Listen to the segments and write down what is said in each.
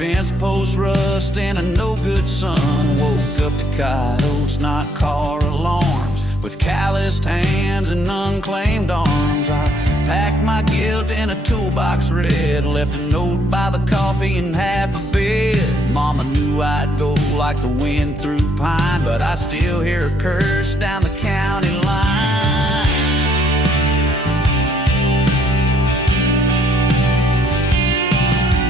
Fence post rust and a no-good sun. Woke up to coyotes, not car alarms. With calloused hands and unclaimed arms, I packed my guilt in a toolbox red. Left a note by the coffee and half a bed. Mama knew I'd go like the wind through pine, but I still hear a curse down the county line.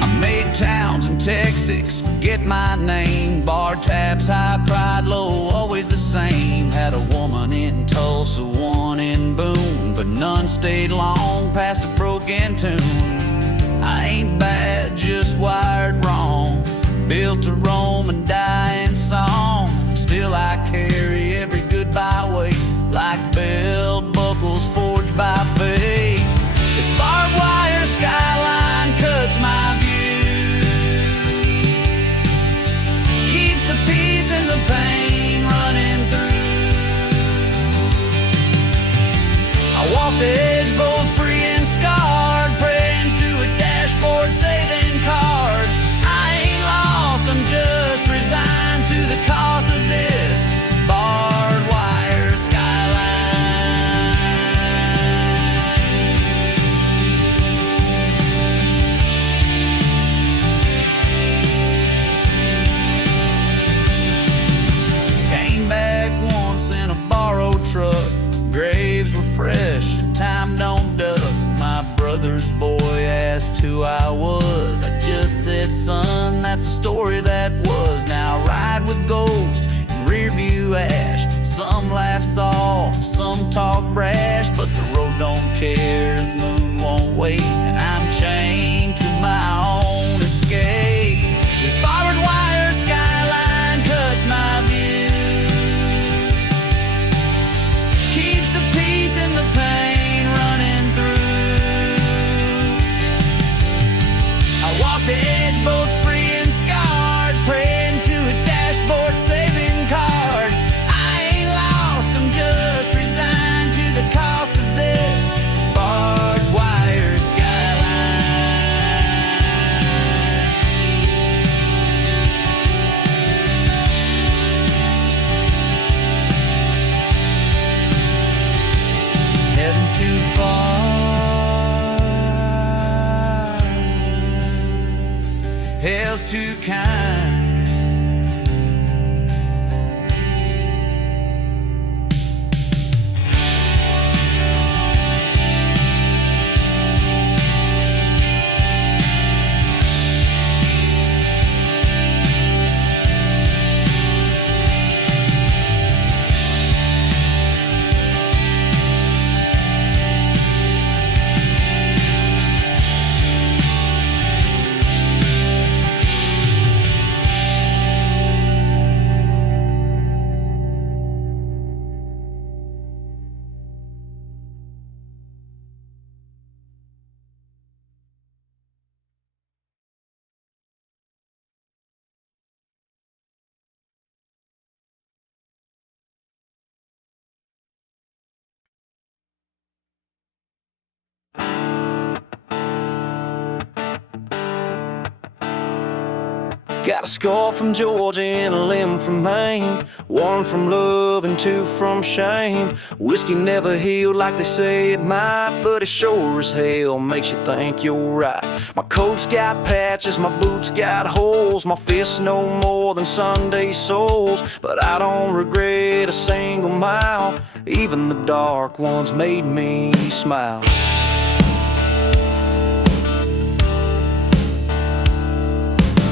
I made towns in Texas forget my name. Bar tabs, high pride, low, always the same. Had a woman in Tulsa, one in Boone, but none stayed long past a broken tune. I ain't bad, just wired wrong. Built to roam and die in song. Still I carry every goodbye weight, like belt buckles forged by fate. This barbed wire skyline cuts my view, keeps the peace and the pain running through. I walk the edge both free and scarred, praying to a dashboard saving card. I'm just resigned to the cost of this barbed wire skyline. Came back once in a borrowed truck. Graves were fresh and time don't duck. My brother's boy asked who I was. I just said, son, that's a story that was. Now I ride with ghosts in rearview ash. Some laugh soft, some talk brash, but the road don't care, the moon won't wait, and I'm chained to my own escape. This barbed wire skyline cuts my view, keeps the peace and the pain running through. I walk the edge both free and scarred, praying to a dashboard saving card. I ain't lost, I'm just resigned to the cost of this barbed wire skyline. Heaven's too far, hell's too kind. Got a scar from Georgia and a limb from Maine, one from love and two from shame. Whiskey never healed like they say it might, but it sure as hell makes you think you're right. My coat's got patches, my boots got holes, my fists no more than Sunday soles, but I don't regret a single mile. Even the dark ones made me smile.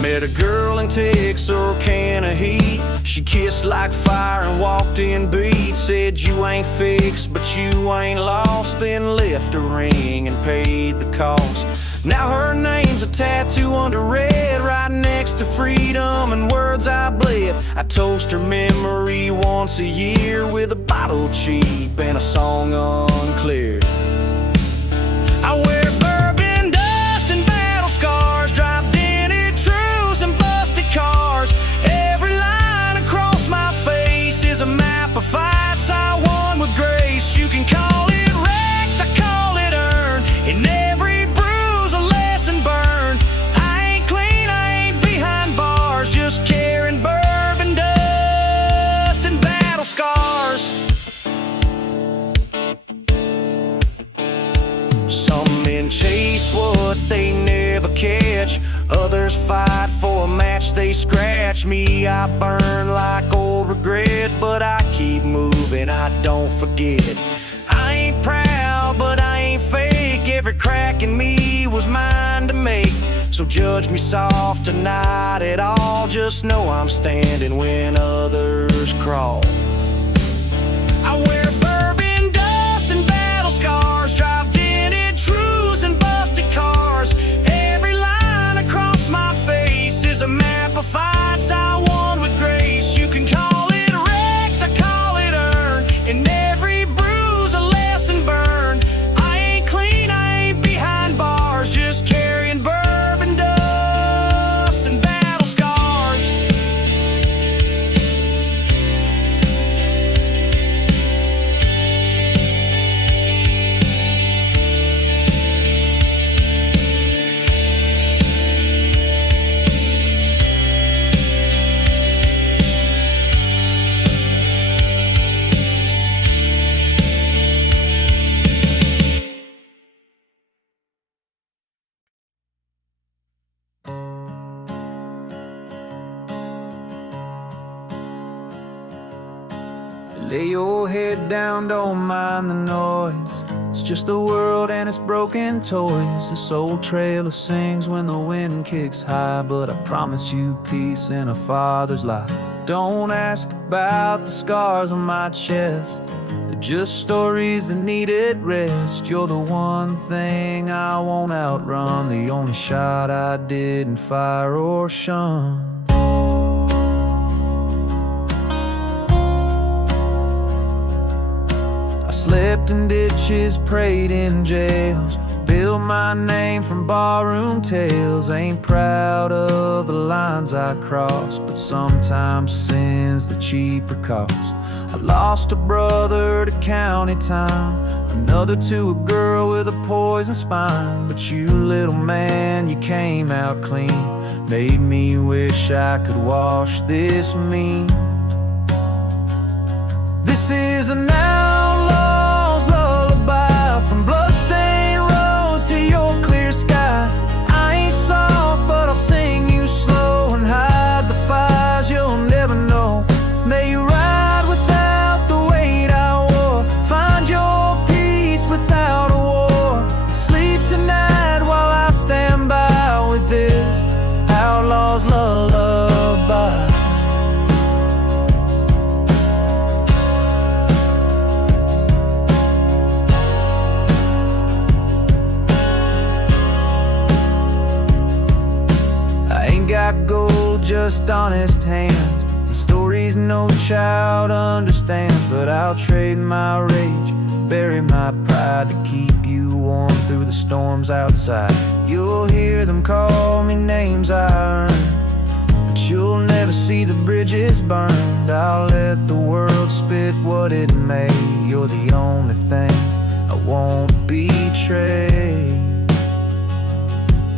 Met a girl in Texas or a can of heat. She kissed like fire and walked in beat. Said you ain't fixed but you ain't lost, then left a ring and paid the cost. Now her name's a tattoo under red, right next to freedom and words I bled. I toast her memory once a year with a bottle cheap and a song unclear. I wear bourbon dust and battle scars, drive dented trues and busted cars. Every line across my face is a map of fights I won with grace. You can call it wrecked, I call it earned. In every bruise a lesson burned. I ain't clean, I ain't beat but they never catch. Others fight for a match, they scratch. Me, I burn like old regret, but I keep moving, I don't forget. I ain't proud, but I ain't fake. Every crack in me was mine to make. So judge me soft tonight at all. Just know I'm standing when others crawl. I wear bourbon dust and battle scars, drive dented trues and busted cars. Every line across my face is a map of fights I won with grace. You can call it wrecked, I call it earned. In every bruise a lesson burned. I ain't clean, I ain't behind bars, just carrying bourbon dust and battle scars. Lay your head down, don't mind the noise. It's just the world and its broken toys. This old trailer sings when the wind kicks high, but I promise you peace in a father's life. Don't ask about the scars on my chest, they're just stories that needed rest. You're the one thing I won't outrun, the only shot I didn't fire or shun. I slept in ditches, prayed in jails, built my name from barroom tales. Ain't proud of the lines I crossed, but sometimes sin's the cheaper cost. I lost a brother to county time, another to a girl with a poison spine. But you, little man, you came out clean, made me wish I could wash this mean. This is an outlaw's lullaby, from bloodstained roads to your clear sky. I ain't soft, but I'll sing you slow and hide the fires you'll never know. May you ride without the weight I wore, find your peace without a war. Sleep tonight while I stand by with this outlaw's lullaby. Got gold, just honest hands, and stories no child understands. But I'll trade my rage, bury my pride, to keep you warm through the storms outside. You'll hear them call me names I earned, but you'll never see the bridges burned. I'll let the world spit what it may. You're the only thing I won't betray.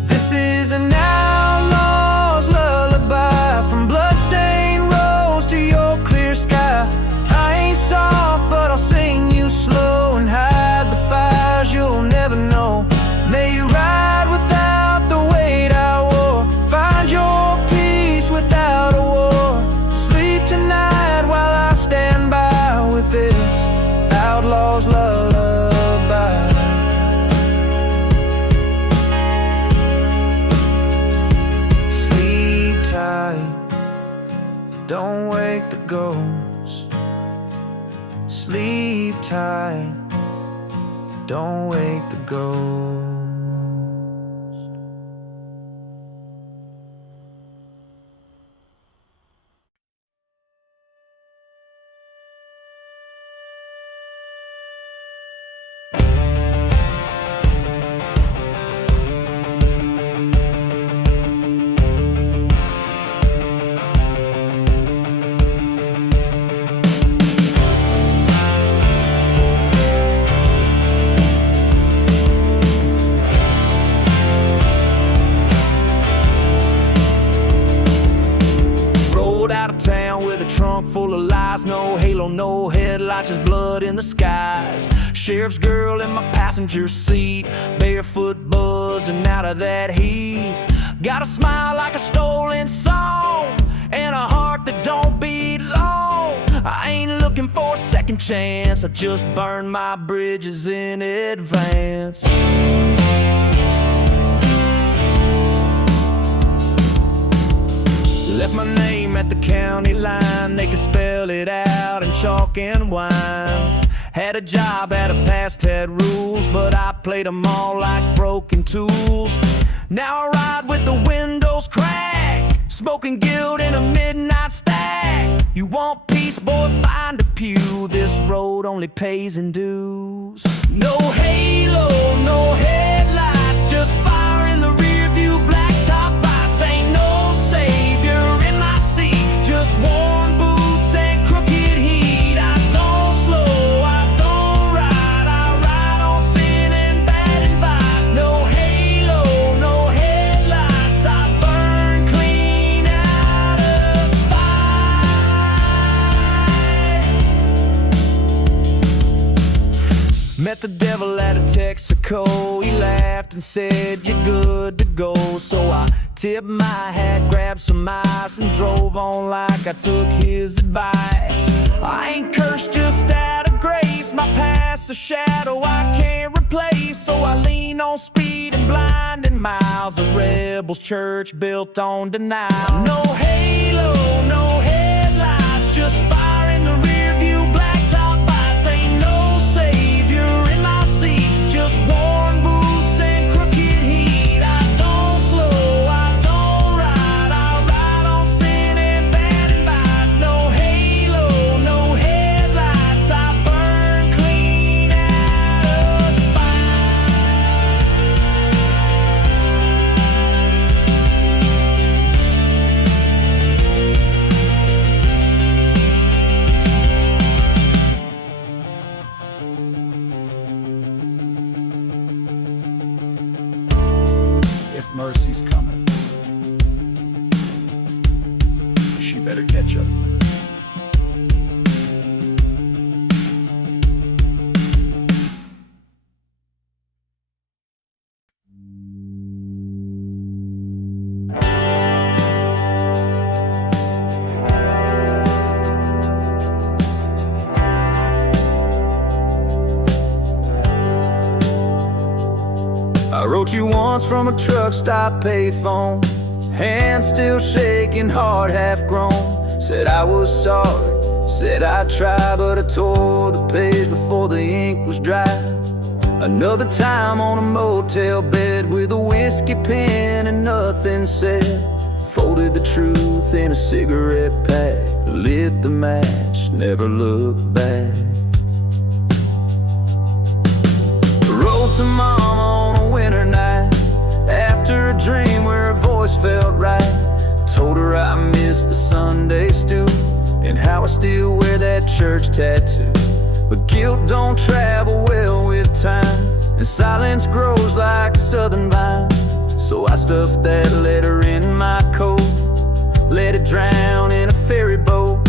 This is an outlaw's lullaby, from bloodstained roads to your clear sky. I ain't soft, but I'll sing you slow and hide the fires you'll never know. May you ride without the weight I wore, find your peace without a war. Sleep tonight while I stand by with this outlaw's lullaby. Don't wake the ghost. Sleep tight. Don't wake the ghost. Trunk full of lies, no halo, no headlights, just blood in the skies. Sheriff's girl in my passenger seat, barefoot buzzed oozing out of that heat. Got a smile like a stolen song, and a heart that don't beat long. I ain't looking for a second chance, I just burn my bridges in advance. Left my name at the county line, they could spell it out in chalk and wine. Had a job, had a past, had rules, but I played them all like broken tools. Now I ride with the windows cracked, smoking guilt in a midnight stack. You want peace, boy, find a pew. This road only pays in dues. No halo, no headlights, just fire in the rear view, blacktop lights. Ain't no savior in my seat, just worn boots and crooked heat. I don't slow, I don't ride, I ride on sin and bad and vibe. No halo, no headlights, I burn clean out of spite. Met the devil at a Texaco, he laughed and said, "You're good to go." So I tipped my hat, grabbed some ice, and drove on like I took his advice. I ain't cursed, just out of grace. My past's a shadow I can't replace. So I lean on speed and blinding miles. A rebel's church built on denial. No halo, no headlights, just fire in the rear view, blacktop lights. Ain't no savior in my seat, just worn boots and crooked heat. I don't slow, I don't ride, I ride on sin and bad and vibe. No halo, no headlights, I burn clean out of spite. If Mercy's coming, she better catch up. I wrote you once from a truck stop payphone, hand still shaking, heart half grown. Said I was sorry, said I'd try, but I tore the page before the ink was dry. Another time on a motel bed with a whiskey pen and nothing said. Folded the truth in a cigarette pack, lit the match, never looked back. Wrote to mama on a winter night, after a dream where her voice felt right. Told her I miss the Sunday stew, and how I still wear that church tattoo. But guilt don't travel well with time, and silence grows like a southern vine. So I stuffed that letter in my coat, let it drown in a ferry boat.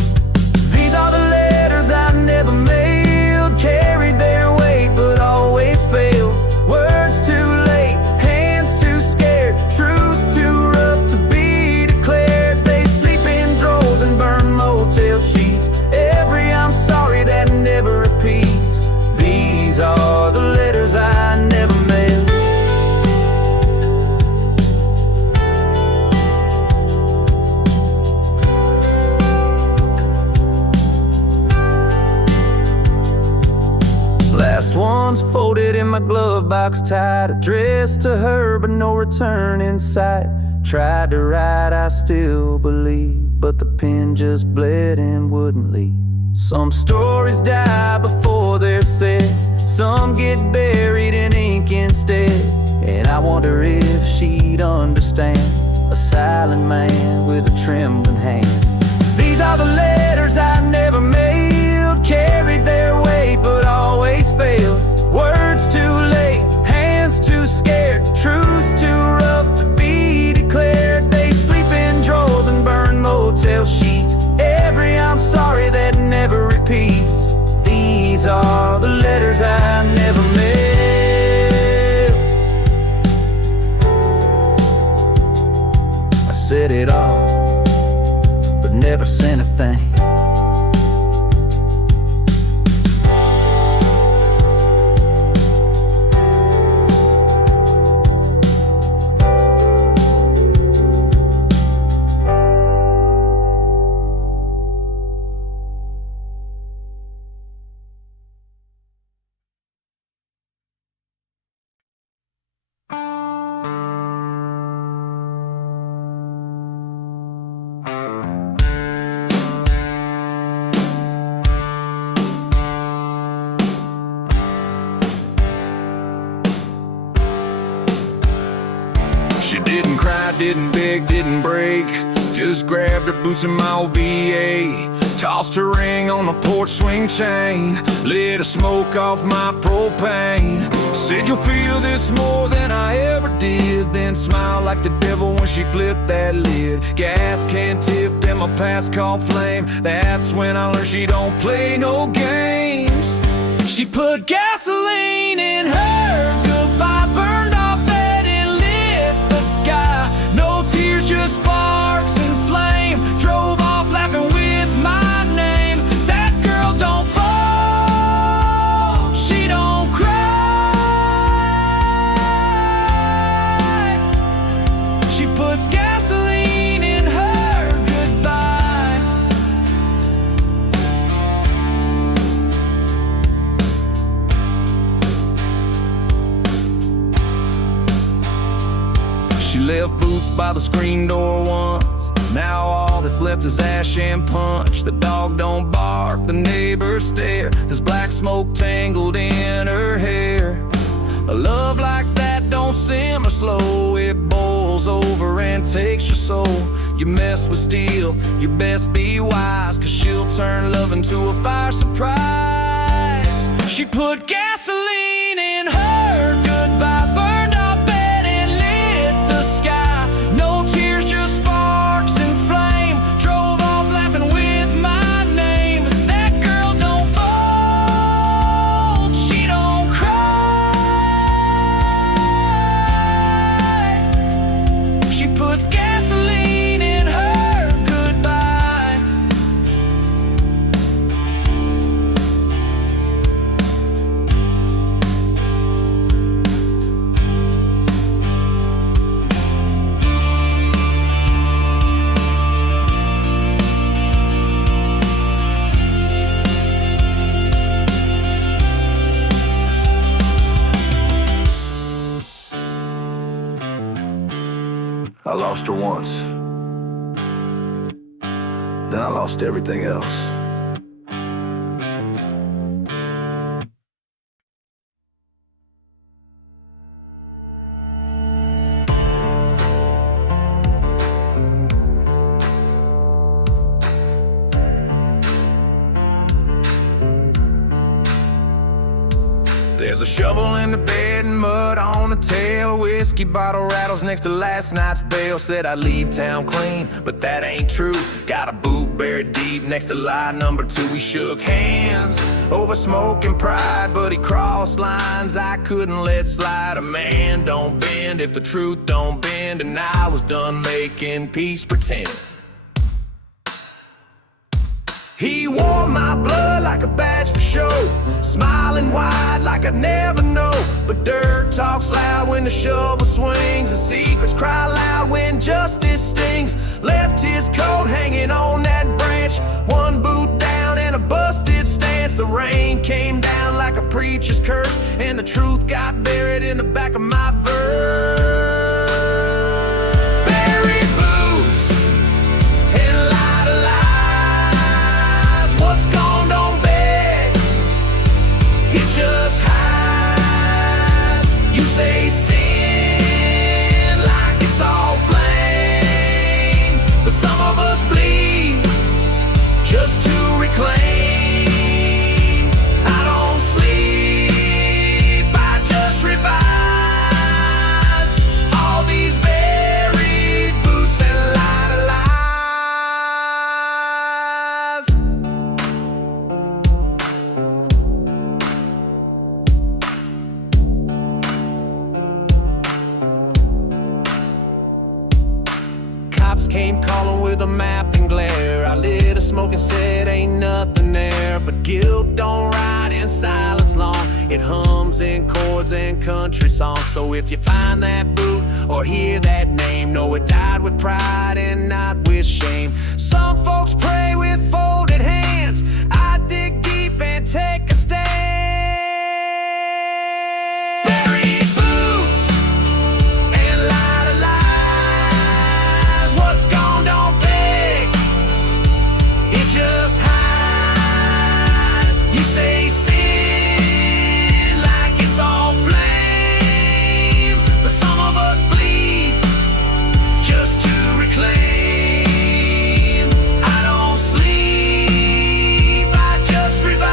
These are the letters I never mailed, carried their weight but always failed. Words too late, hands too scared, truths too rough to be declared. They sleep in drawers and burn motel sheets, every I'm sorry that never repeats. These are the letters I never mailed. Last one's folded in my glove box tight, addressed to her but no return in sight. Tried to write, I still believe, but the pen just bled and wouldn't leave. Some stories die before they're said, some get buried in ink instead. And I wonder if she'd understand, a silent man with a trembling hand. These are the letters I never mailed, carried their weight but always failed. Words too late, hands too scared, truths too rough to be declared. They sleep in drawers and burn motel sheets, every I'm sorry that never repeats. These are the letters I never mailed. said it all, but never sent a thing. She didn't cry, didn't beg, didn't break. Just grabbed her boots and my old VA, tossed her ring on the porch swing chain, lit a smoke off my propane. Said you'll feel this more than I ever did, then smiled like the devil when she flipped that lid. Gas can tipped and my past caught flame. That's when I learned she don't play no games. She put gasoline in her goodbye, burned off bed and lit the sky. No tears, just sparks and flame. Drove off laughing with my name. That girl don't fall, she don't cry. She puts gasoline in her goodbye. She left boots by the screen door once. Now all that's left is ash and punch. The dog don't bark, the neighbors stare. There's black smoke tangled in her hair. A love like that don't simmer slow. It boils over and takes your soul. You mess with steel, you best be wise, 'cause she'll turn love into a fire surprise. She put gasoline in her goodbye, burned off bed and lit the sky. No tears, just sparks and flame. Drove off laughing with my name. That girl don't fold, she don't cry. She puts gasoline in her goodbye. I lost her once, then I lost everything else. There's a shovel in the bed and mud on the tail. Whiskey bottle rattles next to last night's bail. Said I'd leave town clean, but that ain't true. Got a boot buried deep next to lie number 2. We shook hands over smoke and pride, but he crossed lines I couldn't let slide. A man don't bend if the truth don't bend, and I was done making peace pretend. He wore my blood like a badge for show, smiling wide like I'd never know. But dirt talks loud when the shovel swings, and secrets cry loud when justice stings. Left his coat hanging on that branch, one boot down and a busted stance. The rain came down like a preacher's curse, and the truth got buried in the back of my verse. Buried boots and light of lies. What's gone don't beg, it just hides. You say sin like it's all flame, but some of us bleed just to reclaim. I don't sleep, I just revive. cops came calling with a map and glare. I lit a smoke and said ain't nothing there, but guilt don't ride in silence long. It hums in chords and country songs. So if you find that boot or hear that name, know it died with pride and not with shame. Some folks pray with folded hands. I dig deep and take a stand. Buried boots and light of lies. What's gone don't beg, it just hides. You say sin like it's all flame, but some of us bleed just to reclaim. I don't sleep, I just revise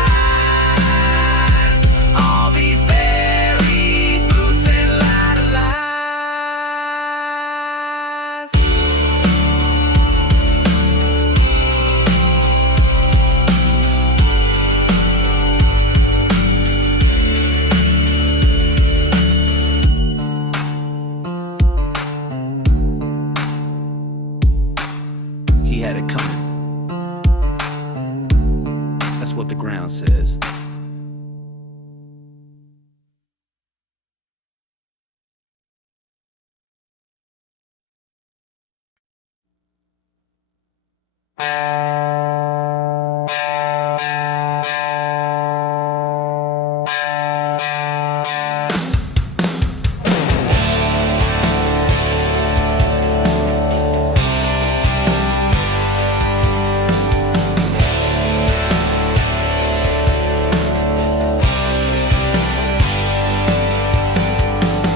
all these buried boots and light of lies. He had it coming. That's what the ground says.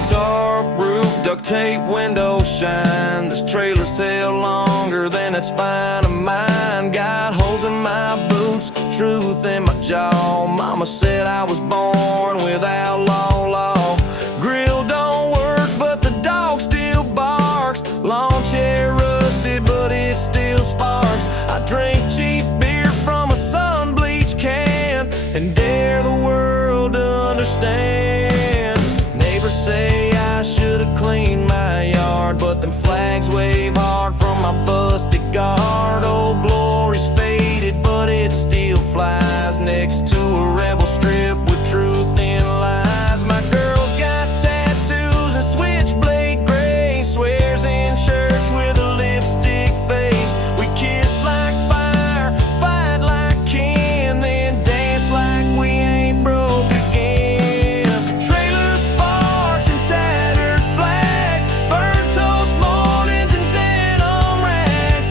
Tarp roof, duct tape, window shine. This trailer's held longer than that spine of mine. Got holes in my boots, truth in my jaw. Mama said I was born without law. Grill don't work, but the dog still barks. Lawn chair rusted, but it still sparks. I drink cheap beer from a sun-bleached can and dare the world to understand. Neighbors say I should've cleaned my yard, but them flags wave hard from my busted guard. Old glory's faded, but it still flies next to a rebel strip with truth in lies. My girl's got tattoos and switchblade gray, swears in church with a lipstick face. We kiss like fire, fight like kin, then dance like we ain't broke again. Trailer sparks and tattered flags, burnt toast mornings and denim rags.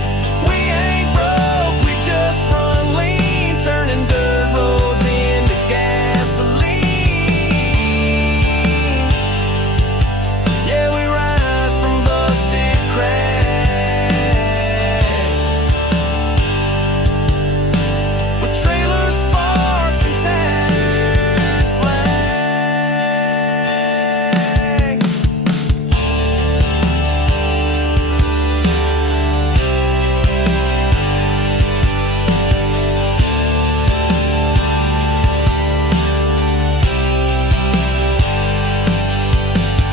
We ain't broke, we just run lean, turning dirt roads into gasoline. Yeah, we rise from busted cracks with trailer sparks and tattered flags.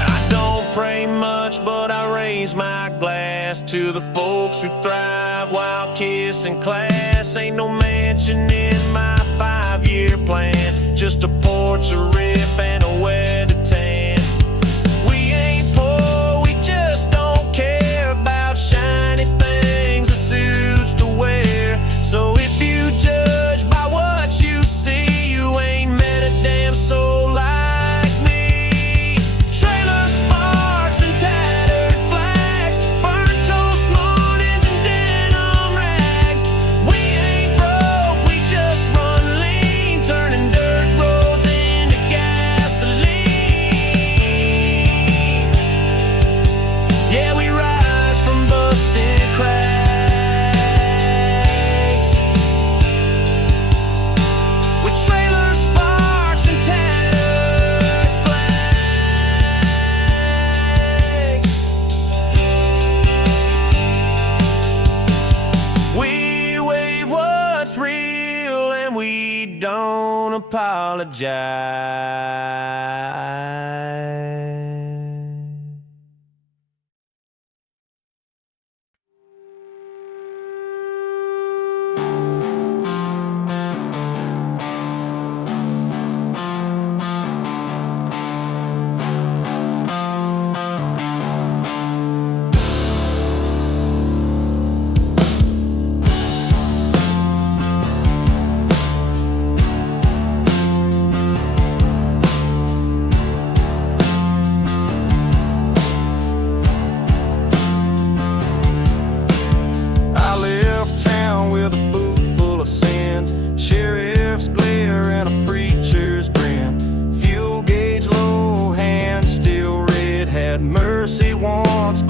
I don't pray much, but I raise my glass to the folks who thrive while kissing class. Ain't no mansion in my 5-year plan, just a porch, a rip, and a weather tan. We ain't poor, we just don't care about shiny things or suits to wear. So if you judge by what you see, you ain't met a damn soul like me. Trailer sparks and tattered flags, burnt toast mornings and denim rags. We ain't broke, we just run lean, turning dirt roads into gasoline. Yeah, we rise from busted cracks with trailer sparks and tattered flags. We wave what's real and we don't apologize.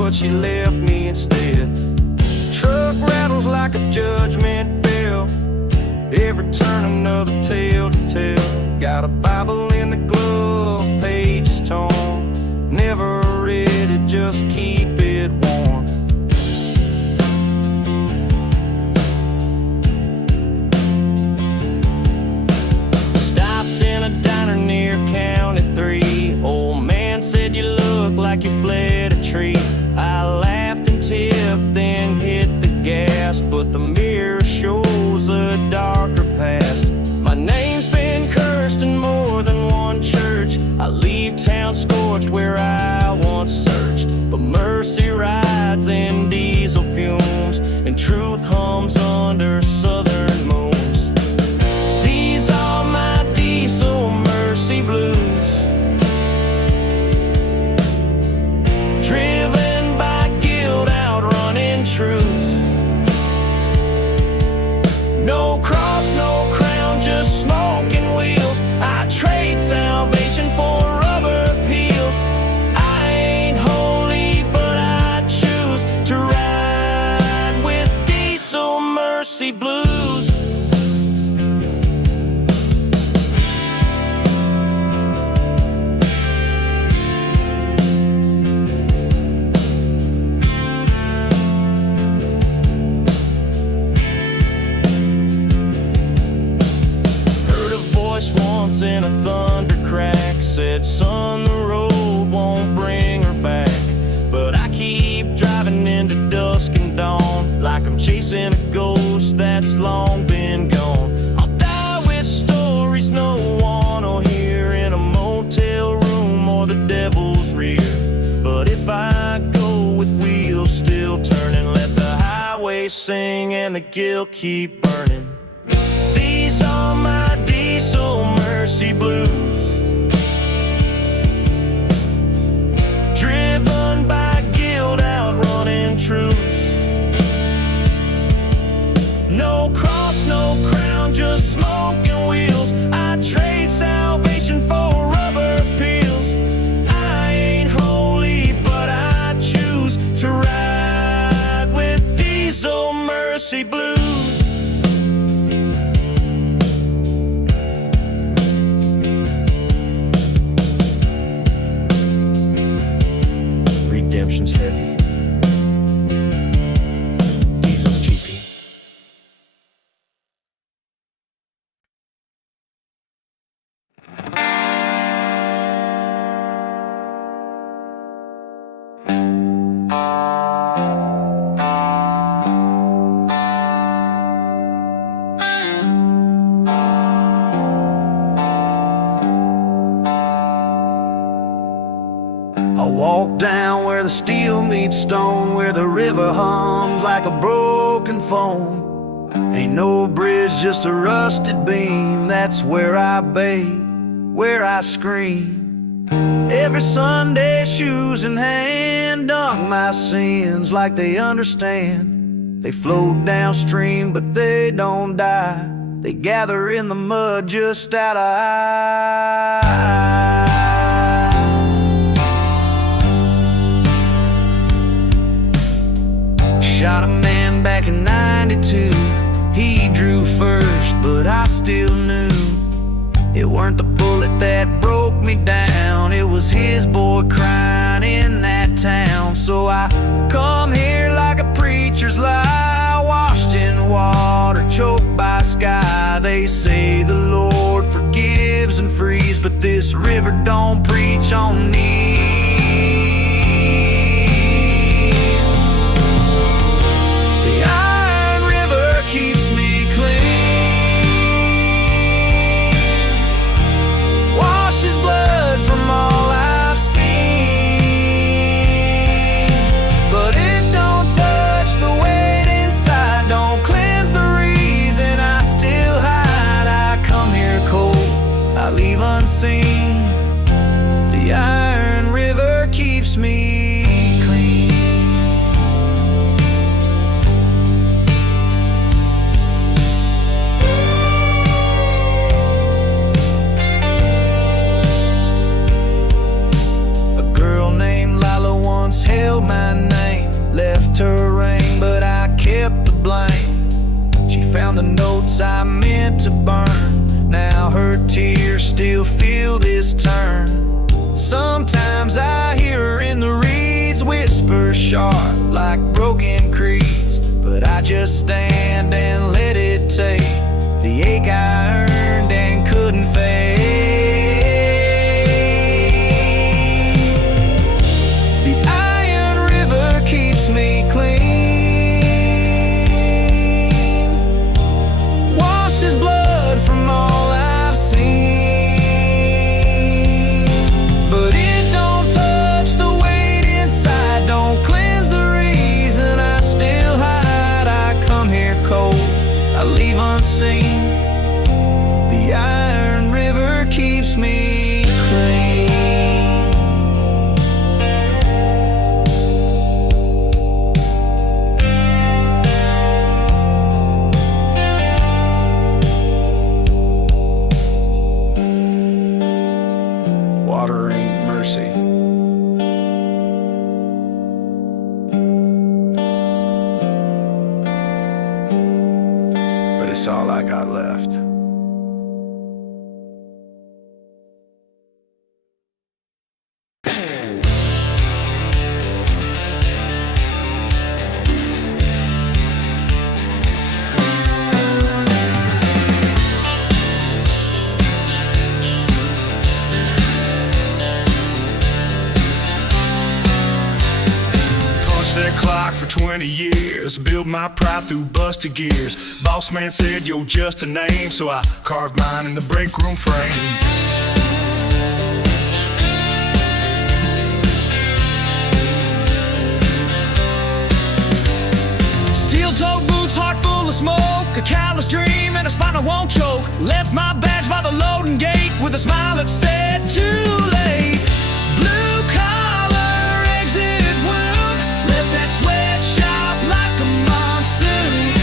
but she left me instead. Truck rattles like a judgment bell, every turn another tale to tell. Got a Bible in the glove, pages torn, never read it, just keep it warm. Stopped in a diner near County 3. Old man said you look like you fled a tree. I laughed and tipped, then hit the gas, but the mirror shows a darker past. My name's been cursed in more than one church. I leave town scorched where I once searched, but mercy rides in diesel fumes, and truth hums under southern moons. These are my diesel mercy blues, driven by guilt, outrunning truth. No cross, no crown, just smoking wheels. I trade salvation for rubber peels. I ain't holy, but I choose to ride with diesel mercy blues. Once in a thunder crack said, son, the road won't bring her back. But I keep driving into dusk and dawn, like I'm chasing a ghost that's long been gone. I'll die with stories no one will hear, in a motel room or the devil's rear. But if I go with wheels still turning, let the highway sing and the guilt keep burning. These are my diesel mercy blues, driven by guilt, outrunning truth. No cross, no crown, just smoking wheels. I trade salvation for rubber peels. I ain't holy, but I choose to ride with diesel mercy blues. Redemption's heavy, diesel's cheapy. I'll walk down where the steel meets stone, where the river hums like a broken phone. Ain't no bridge, just a rusted beam. That's where I bathe, where I scream. Every Sunday, shoes in hand, dunk my sins like they understand. They float downstream, but they don't die. They gather in the mud just out of eye. Shot a man back in '92. He drew first, but I still knew it weren't the bullet that broke me down. It was his boy crying in that town. So I come here like a preacher's lie, washed in water, choked by sky. They say the Lord forgives and frees, but this river don't preach on knees. Keeps me clean, washes blood from all I've seen, but it don't touch the weight inside, don't cleanse the reason I still hide. I come here cold, I leave unseen. The iron river left her ring, but I kept the blame. She found the notes I meant to burn. Now her tears still feel this turn. Sometimes I hear her in the reeds whisper sharp like broken creeds, but I just stand and let it take the ache I earned and couldn't fade. The Iron River keeps me clean, washes blood from all I've seen, but it don't touch the weight inside, don't cleanse the reason I still hide. I come here cold, I leave unseen. The Iron River keeps me clean. Water ain't mercy. But it's all I got left. That clock for 20 years, built my pride through busted gears. Boss man said you're just a name, so I carved mine in the break room frame. Steel-toed boots, heart full of smoke, a callous dream and a spine I won't choke. Left my badge by the loading gate with a smile that said too late. Blue collar exit wound, left that sweatshop like a monsoon.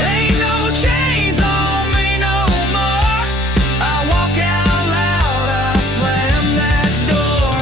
Ain't no chains on me no more. I walk out loud, I slam that door.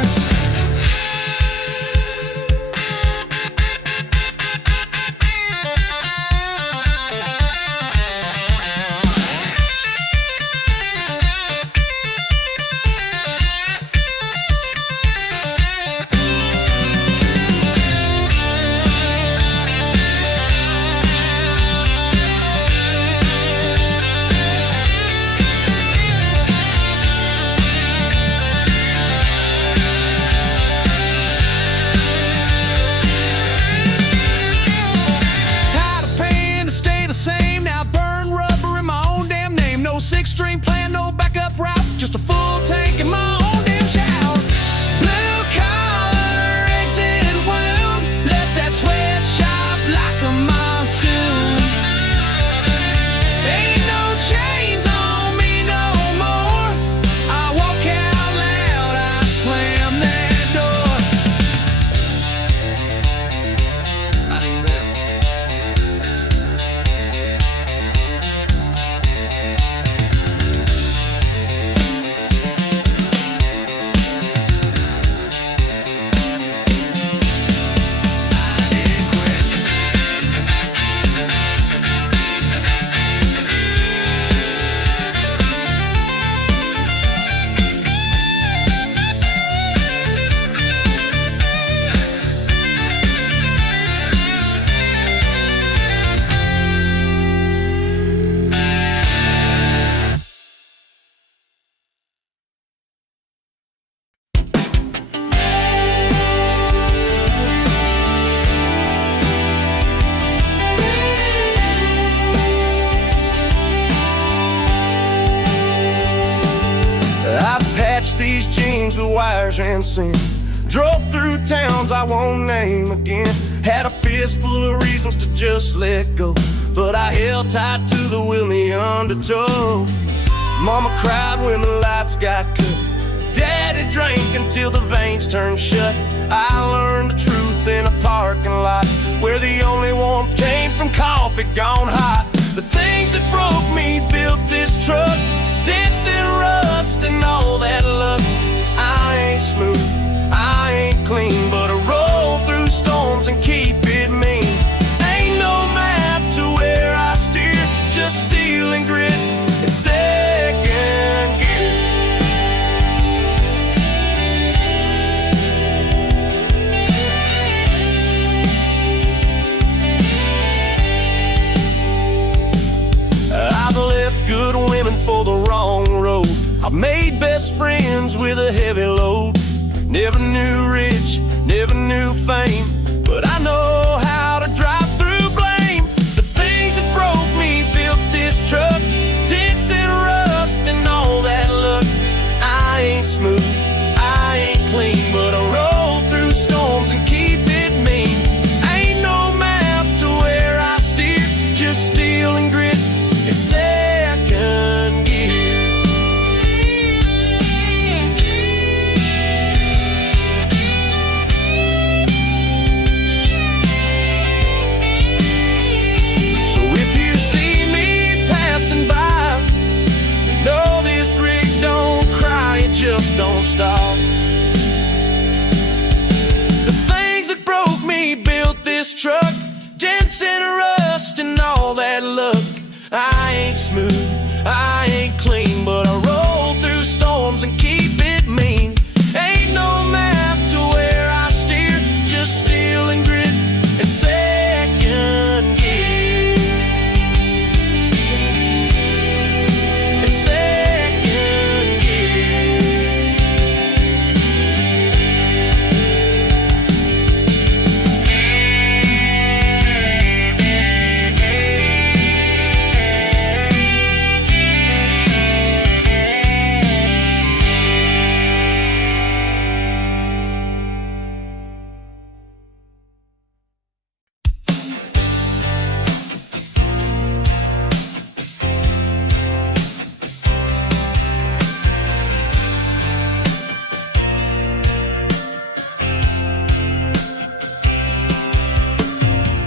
Six-string plan, no backup route, just a full tank in my own damn shower. Blue collar exit wound, left that sweatshop like a monsoon. Ain't no chains on me no more. I walk out loud, I slam that door. These jeans with wires and sin. Drove through towns I won't name again. Had a fistful of reasons to just let go, but I held tight to the wheel in the undertow. Mama cried when the lights got cut. Daddy drank until the veins turned shut. I learned the truth in a parking lot where the only warmth came from coffee gone hot. The things that broke me built this truck. Dents and rust and all that luck. I ain't smooth, I ain't clean, but I roll through made best friends with a heavy load. Never knew rich, never knew fame, but I know how to drive through blame. The things that broke me built this truck, dents and rust and all that luck. I ain't smooth, I ain't clean, but I roll through storms and keep it mean. Ain't no map to where I steer, just steel and grit and second gear. So if you see me passing by, know this rig don't cry, it just don't stop. The things that broke me built this truck, dents and rust and all that luck. I ain't smooth, I ain't clean, but I roll through storms and keep it mean. Ain't no map to where I steer, just steel and grit and second gear. And second gear.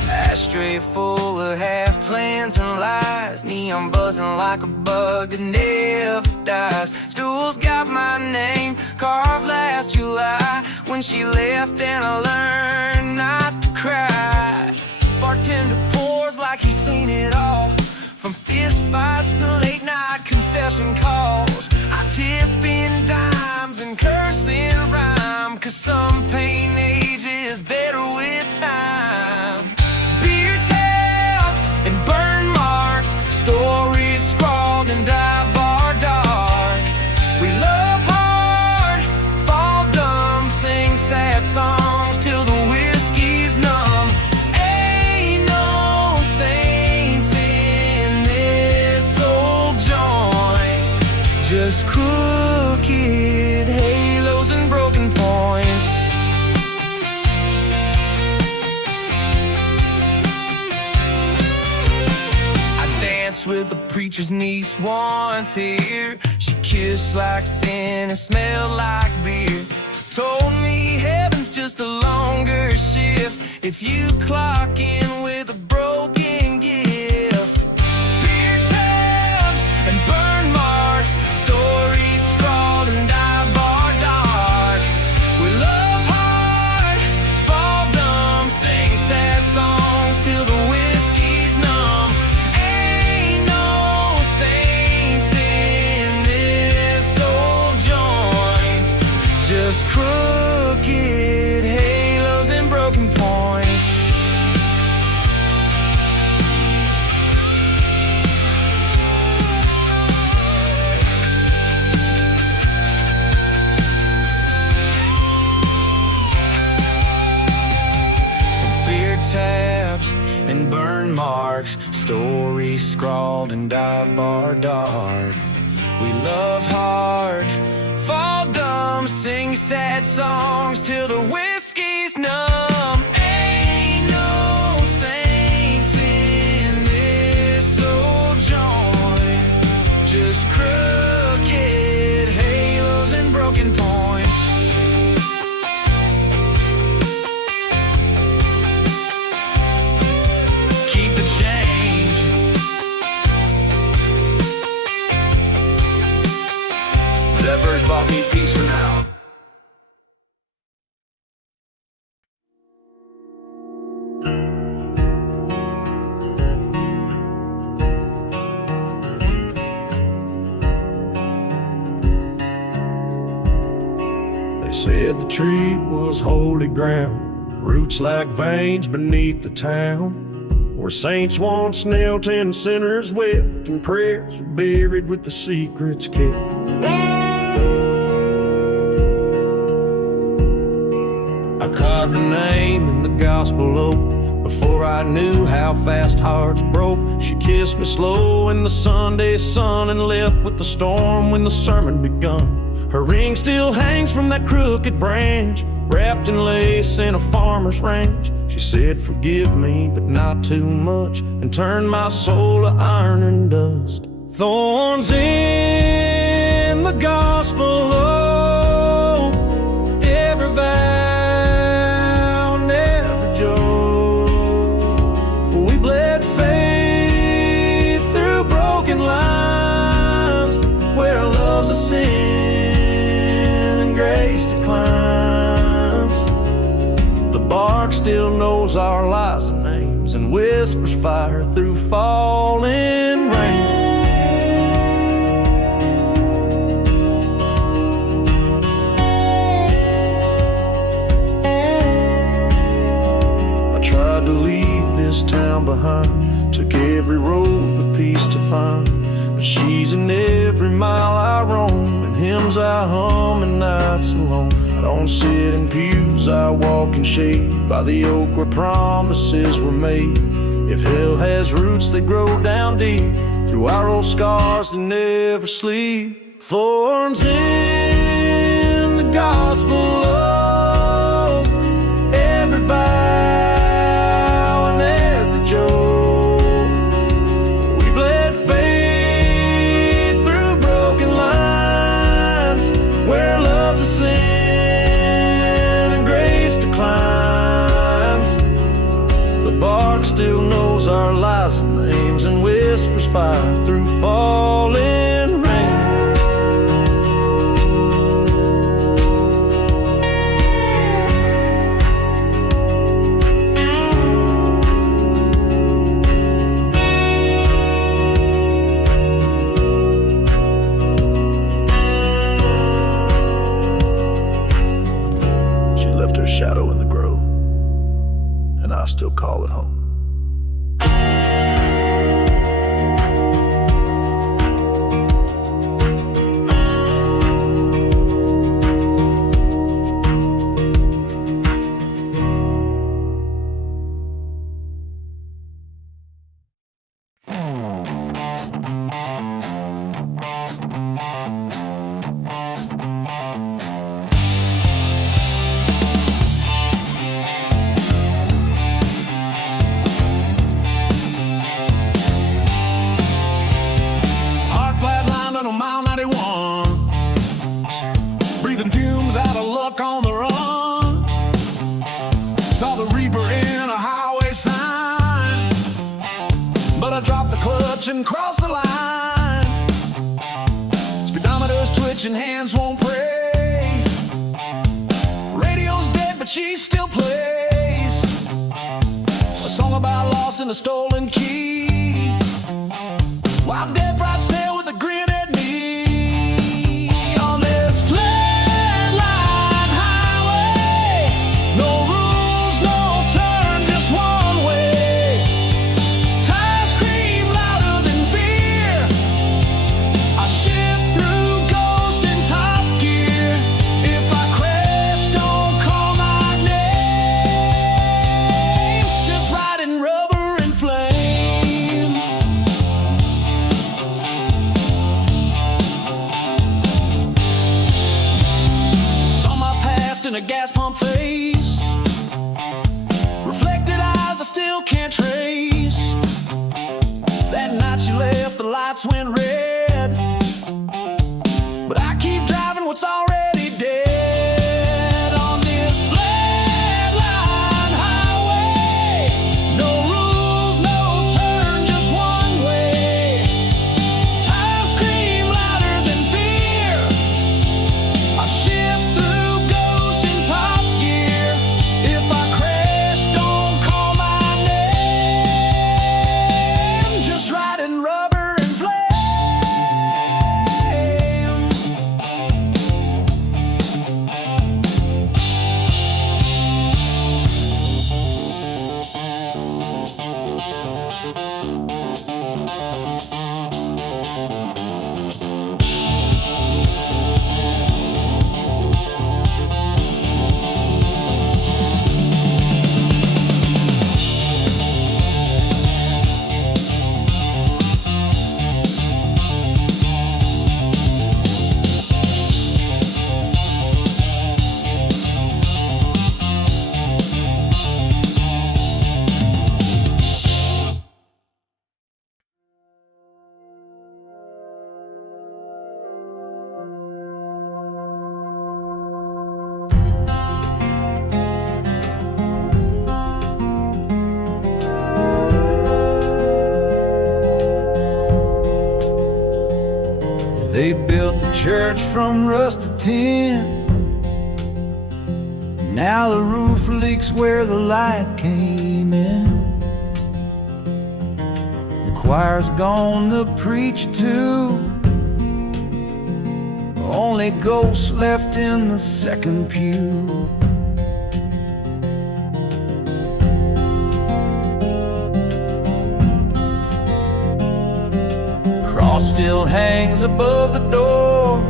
Ashtray full of half plans and lies, neon buzzing like a bug that never dies. Stool's got my name carved last July when she left, and I learned not to cry. Bartender pours like he's seen it all, from fist fights to late night confession calls. I tip in dimes and curse in rhyme, 'cause some pain ages better with time. Beer taps and burn marks, stories scrawled in dive bar dark. We love hard, fall dumb, sing sad songs till the whiskey's numb. Ain't no saints in this old joint, just crooked halos and broken points. With the preacher's niece once here, she kissed like sin and smelled like beer. Told me heaven's just a longer shift if you clock in with a broken gift. Beer taps and burn marks, stories scrawled in dive bar dark. We love hard, fall dumb, sing sad songs till the whiskey's numb. Just crooked halos and broken points. Beer tabs and burn marks, stories scrawled in dive bar dark. We love hard, fall dumb, sing sad songs till the whiskey's numb. Ain't no saints in this old joint, just crooked halos and broken points. Keep the change. That verse bought me peace for now. They said the tree was holy ground, roots like veins beneath the town, where saints once knelt and sinners wept, and prayers were buried with the secrets kept. carved her name in the gospel oak. Before I knew how fast hearts broke, she kissed me slow in the Sunday sun and left with the storm when the sermon begun. Her ring still hangs from that crooked branch, wrapped in lace in a farmer's ranch. She said, "Forgive me, but not too much," and turned my soul to iron and dust. Thorns in the gospel oak, every vow and every joke. We bled faith through broken lines, where love's a sin and grace declines. The bark still knows our lies and names, and whispers fire through falling rain. To leave this town behind, took every road but peace to find. But she's in every mile I roam, and hymns I hum and nights alone. I don't sit in pews, I walk in shade, by the oak where promises were made. If hell has roots that grow down deep, through our old scars that never sleep. Thorns in the gospel of every vow, we bled faith through broken lines, where love's a sin and grace declines. The bark still knows our lies and names, and whispers fire through falling rain. Shadow in the grove, and I still call it home. Breathing fumes out of luck on the run. Saw the reaper in a highway sign, but I dropped the clutch and crossed the line. Speedometer's twitching, hands won't pray. Radio's dead, but she still plays a song about loss in a stolen key, while death rides tail with a grin at me. On this flatline highway, no rules, no turn, just one way. Tires scream louder than fear. I shift through ghosts in top gear. If I crash, don't call my name. Just riding rubber and flame. Saw my past in a gas pump face. Reflected eyes I still can't trace. That night she left, the lights went red, but I keep driving what's already dead. On this flatline highway, no rules, no turn, just one way. Tires scream louder than fear. I shift through ghosts in top gear. If I crash, don't call my name. Just riding rubber and flame. church from rust to tin. Now the roof leaks where the light came in. The choir's gone, the preacher too. Only ghosts left in the second pew. Cross still hangs above the door,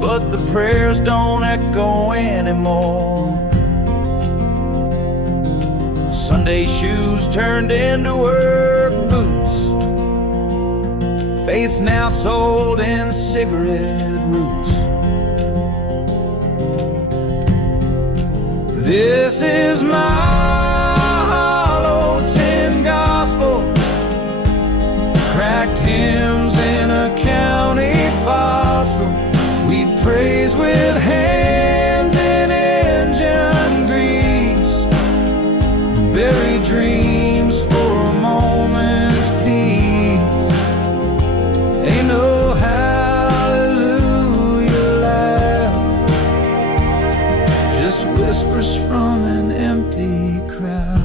but the prayers don't echo anymore. Sunday shoes turned into work boots. Faith's now sold in cigarette roots. This is my hollow tin gospel, cracked hymns in a county fossil. We praise with hands in engine grease, bury dreams for a moment's peace. Ain't no hallelujah loud, just whispers from an empty crowd.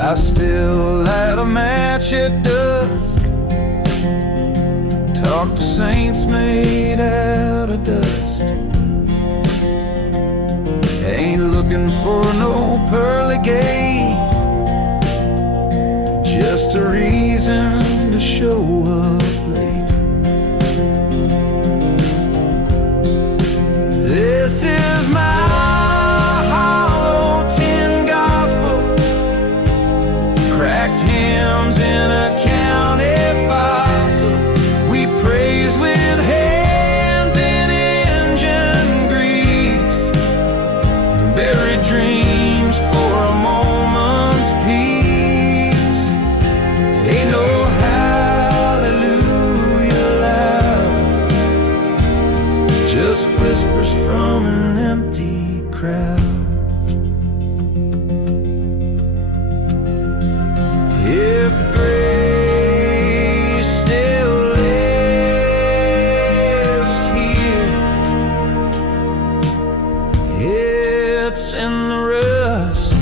I still light a match at dusk, talk to saints made out of dust. Ain't looking for no pearly gate, just a reason to show up late. This is my hymns in a county fossil. We praise with hands in engine grease, and bury dreams for a moment's peace. Ain't no hallelujah loud, just whispers from an empty crowd. If grace still lives here, it's in the rust.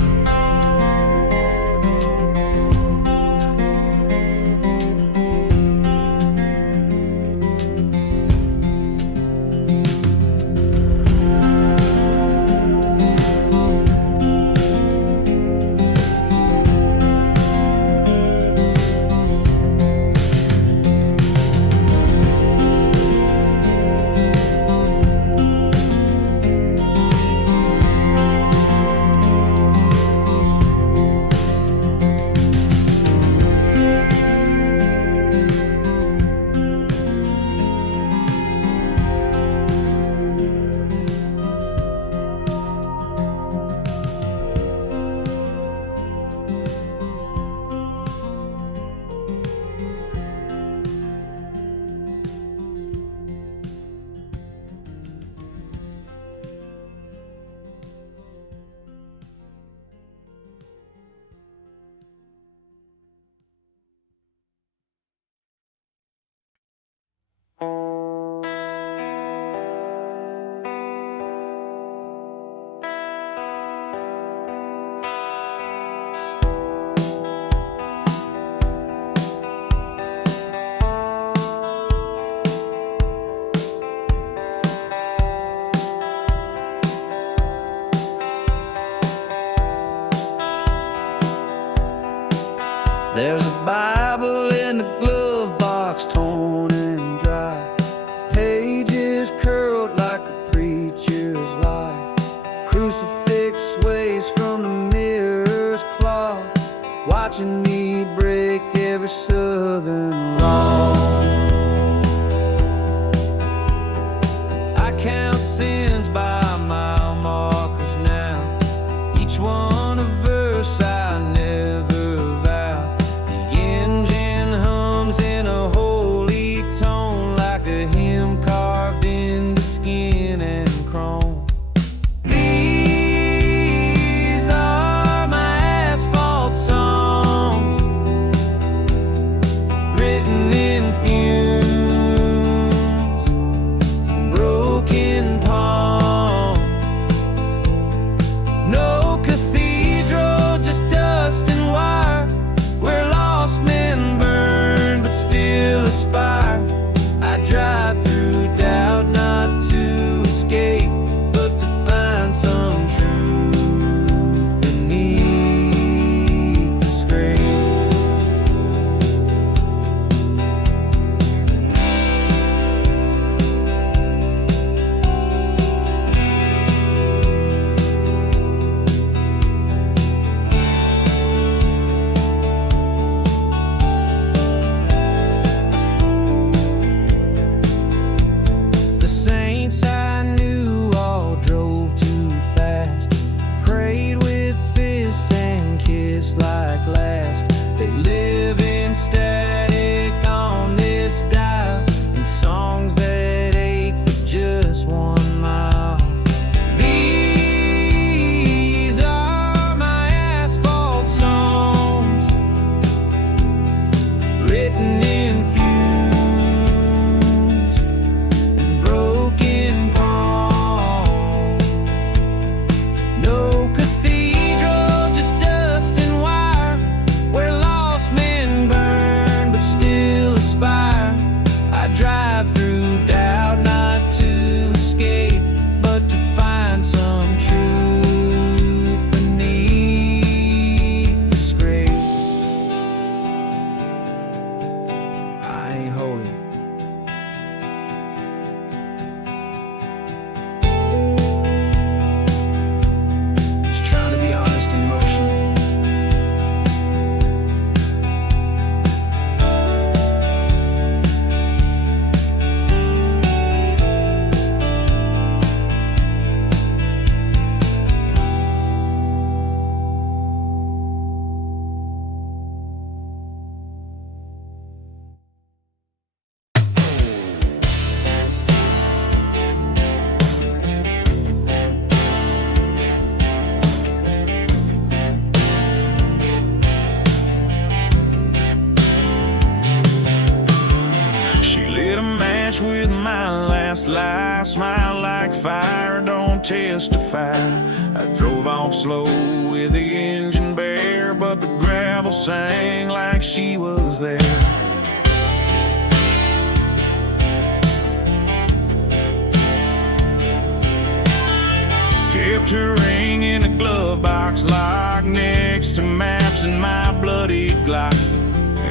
There's a Bible in the glove box, torn and dry, pages curled like a preacher's lie. Crucifix sways from the mirror's claw, watching me break every southern law. I count sins by mile markers now, each one a verse I never my last lie. Smile like fire, don't testify. I drove off slow with the engine bare, but the gravel sang like she was there. Kept her ring in a glove box locked next to maps and my bloody Glock.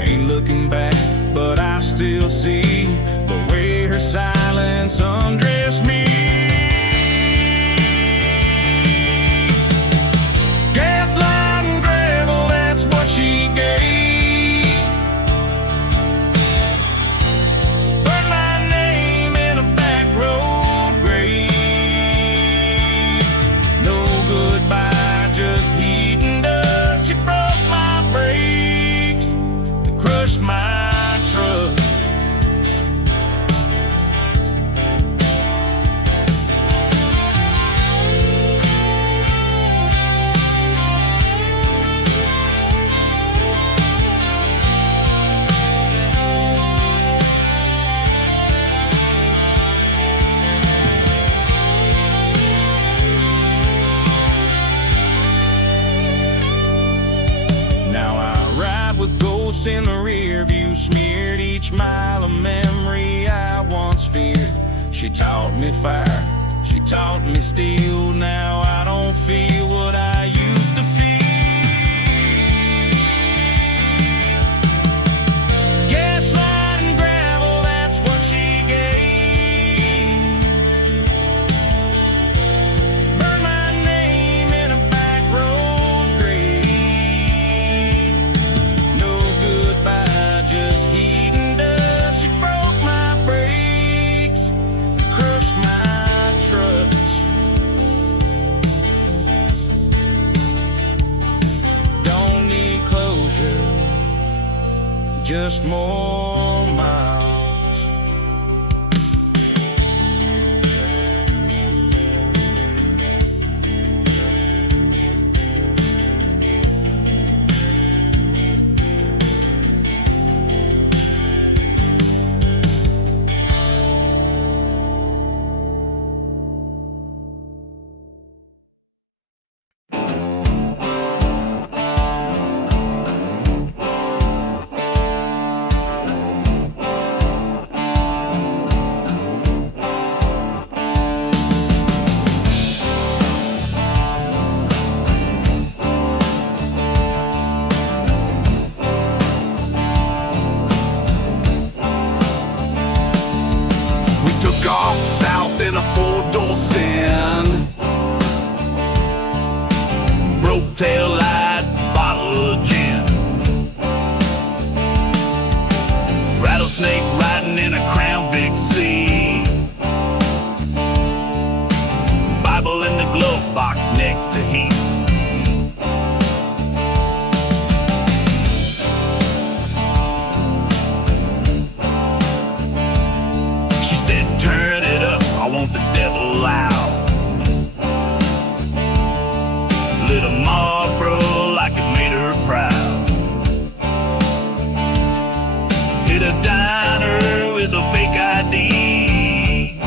Ain't looking back, but I still see the way her silence undressed me. Gaslight and gravel, that's what she gave. Burned my name in a back road grave. No goodbye, just heat and dust. She broke my brakes, crushed my truck. Now I ride with ghosts in the rear view, smeared each mile of memory I once feared. She taught me fire, she taught me steel. Now I don't feel what I used to feel. Gaslight and gravel, that's what she gave. Burned my name in a back road grave. No goodbye, just heat and dust. She broke my brakes, crushed my trucks. Don't need closure, just more miles. Took off south in a four-door Sin. Broke tail light, bottle of gin. Rattlesnake riding in a Crown Vic C. Bible in the glove box next to heat. Turn it up, I want the devil loud. Lit a Marlboro like it made her proud. Hit a diner with a fake ID.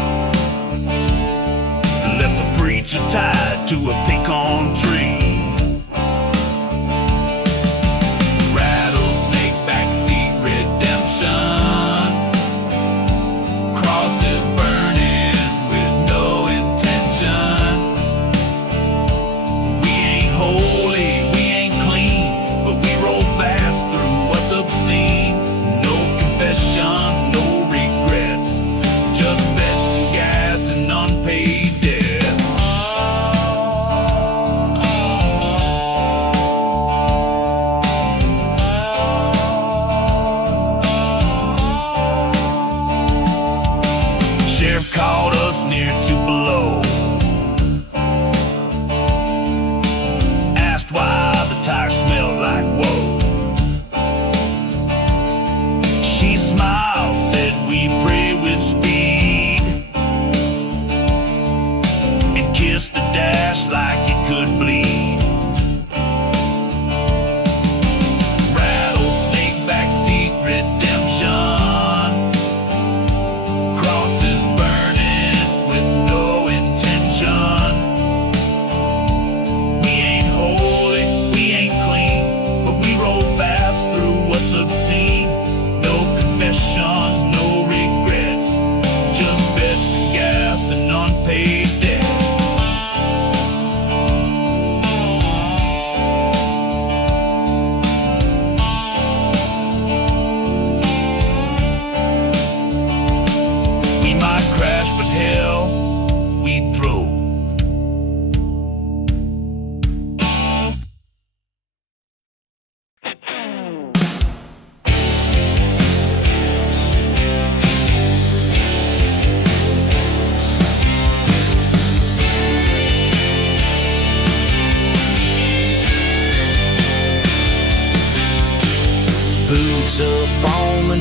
Left the preacher tied to a pecan tree. Rattlesnake backseat redemption. Crosses burning with no intention. We ain't holy, we ain't clean, but we roll fast through what's obscene. No confessions, no regrets, just bets and gas and unpaid debts. Sheriff called us near Tupelo. Asked why the tires smelled like woe. She smiled, said we pray with speed, and kissed the dash like it could bleed. Rattlesnake backseat redemption. Crosses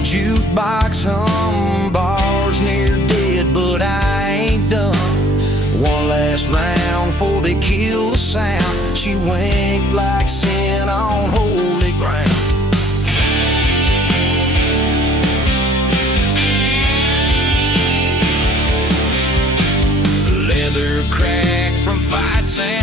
jukebox hum, bars near dead, but I ain't done. One last round before they kill the sound. She winked like sin on holy ground. Leather cracked from fights and